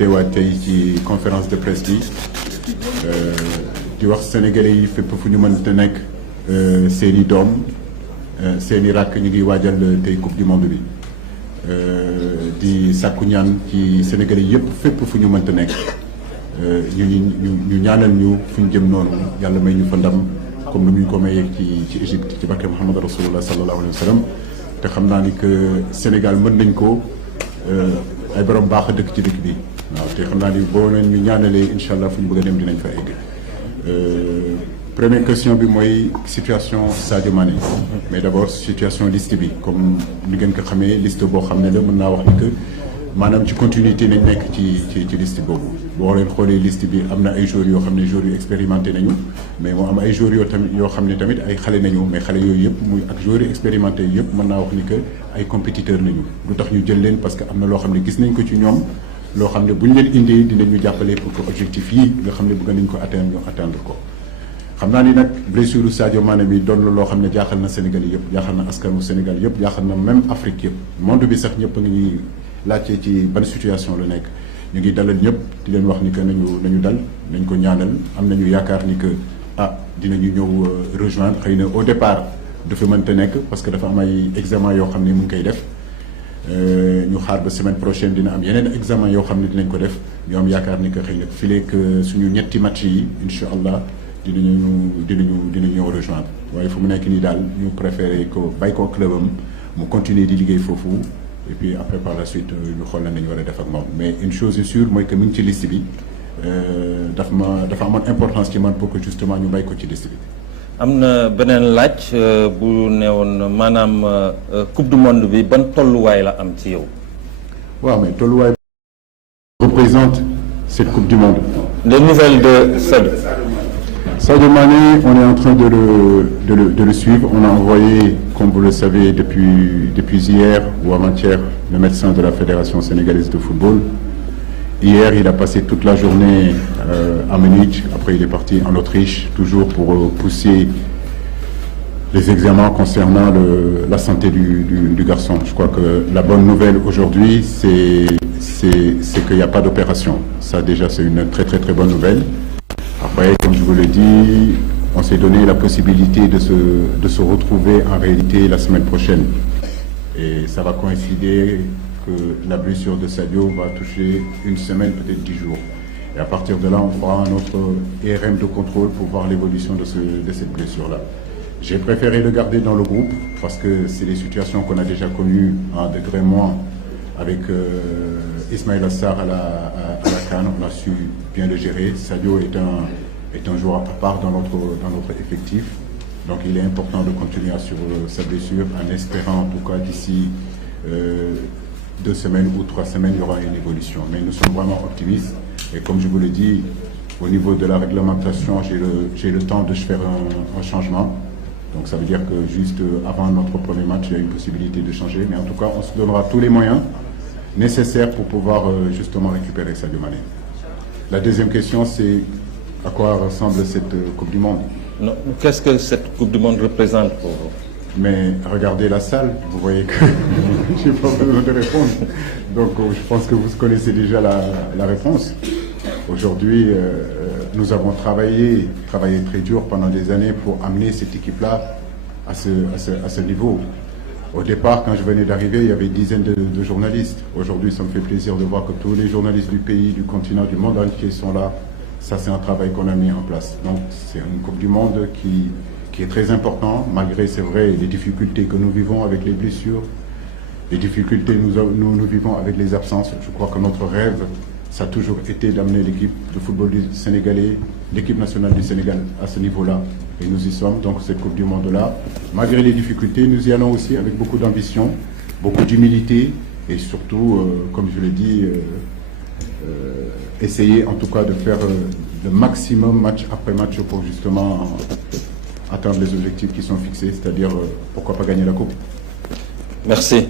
teewaat tey ci conférence de presse bi di wax sénégalais yi fépp fu ñu mënta nekk seen i doom seen i rakk ñu ngi waajal tey coupe du monde bi di sàkku ñaan ci sénégalais yëpp fépp fu ñu mënta nekk ñu ñaanal ñu fu ñu jëm noonu yàlla may ñu fa ndam comme ni mu ñu ko mayee ci Égypte ci barke Muhammad rasulullah sallallahu alayhi wa sallam te xam naa ni que Sénégal mën nañ ko ay borom baax a dëkk ci dëkk bi waaw te xam naa ni boo leen ñu ñaanalee incha allah fu ñu bëgg a dem dinañ fa egg. Première question bi mooy situation Sadio Mané mais d'abord situation liste bi comme ni ngeen ko xamee liste boo xam ne la mën naa wax ni que maanaam ci continuité nañ nekk ci liste boobu boo leen xoolee liste bi am na ay joueurs yoo xam ne joueurs yu expérimenté nañu mais moo am ay joueurs yoo xam ne tamit ay xale nañu mais xale yooyu yëpp muy ak joueurs yu expérimenté yëpp mën naa wax ni que ay compétiteurs nañu lu tax ñu jël leen parce que am na loo xam ne gis nañ ko ci ñoom loo xam ne bu ñu leen indee dinañu jàppale pour que objectif yi nga xam ne bëgg nañ ko atteindre ñu atteindre ko. xam naa ni nag blessure Sadio Mané bi doon la loo xam ne jaaxal na Sénégal yëpp jaaxal na askanu Sénégal yëpp jaaxal na même Afrique yëpp monde bi sax ñëpp a ngi ñuy laajte ci ban situation la nekk ñu ngi dalal ñëpp di leen wax ni que nañu dal nañ ko ñaanal am nañu yaakaar ni que dinañu ñëw rejoindre xëy na au départ dafa mënta nekk parce que dafa am ay examen yoo xam ne mu ngi koy def ñu xaar ba semaine prochaine dina am yeneen examen yoo xam ne dinañ ko def ñu am yaakaar ni que xëy na fileeg suñu ñetti match yi incha allah dinañu ñëw rejoindre waaye fu mu nekk nii daal ñu préféré ko bàyyi ko club am mu continuer di liggéey foofu et puis après par la suite ñu xool nañu war a def ak moom mais une chose est sûre mooy que mu ngi ci liste bi dafa amoon importance ci man pour que justement ñu bàyyi ko ci liste bi. am na beneen laaj bu newoon maanaam coupe du monde bi ban tolluwaay la am ci yow. waaw mais tolluwaay représente cette coupe du monde. les nouvelles de Sadio Mané, on est en train de le suivre. On a envoyé, comme vous le savez, depuis hier ou avant-hier, le médecin de la Fédération sénégalaise de football. Hier, il a passé toute la journée à Munich. Après, il est parti en Autriche, toujours pour pousser les examens concernant la santé du garçon. Je crois que la bonne nouvelle aujourd'hui, c'est qu'il n'y a pas d'opération. Ça, déjà, c'est une très, très, très bonne nouvelle. Après, comme je vous le dis, on s'est donné la possibilité de se retrouver en réalité la semaine prochaine. Et ça va coïncider que la blessure de Sadio va toucher une semaine, peut-être 10 jours. Et à partir de là, on fera un autre IRM de contrôle pour voir l'évolution de cette blessure-là. J'ai préféré le garder dans le groupe parce que c'est des situations qu'on a déjà connues à un degré moins avec Ismaïla Sarr à la CAN, on a su bien le gérer. Sadio est un joueur à part dans notre effectif. Donc il est important de continuer sur sa blessure en espérant en tout cas d'ici 2 semaines ou 3 semaines, il y aura une évolution. Mais nous sommes vraiment optimistes. Et comme je vous l'ai dit, au niveau de la réglementation, j'ai le temps de faire un changement. Donc ça veut dire que juste avant notre premier match, il y a une possibilité de changer. Mais en tout cas, on se donnera tous les moyens nécessaires pour pouvoir justement récupérer Sadio Mané. La deuxième question, c'est à quoi ressemble cette Coupe du Monde? Qu'est-ce que cette Coupe du Monde représente pour vous? Mais regardez la salle, vous voyez que je n'ai pas besoin de répondre. Donc je pense que vous connaissez déjà la réponse. Aujourd'hui, nous avons travaillé très dur pendant des années pour amener cette équipe-là à ce niveau. Au départ, quand je venais d'arriver, il y avait dizaines de journalistes. Aujourd'hui, ça me fait plaisir de voir que tous les journalistes du pays, du continent, du monde entier sont là. Ça, c'est un travail qu'on a mis en place. Donc, c'est une Coupe du Monde qui est très important, malgré, c'est vrai, les difficultés que nous vivons avec les blessures, les difficultés que nous vivons avec les absences. Je crois que notre rêve, ça a toujours été d'amener l'équipe de football du Sénégalais, l'équipe nationale du Sénégal à ce niveau-là. Et nous y sommes, donc cette Coupe du Monde-là. Malgré les difficultés, nous y allons aussi avec beaucoup d'ambition, beaucoup d'humilité et surtout, comme je l'ai dit, essayer en tout cas de faire le maximum match après match pour justement atteindre les objectifs qui sont fixés, c'est-à-dire pourquoi pas gagner la Coupe. Merci.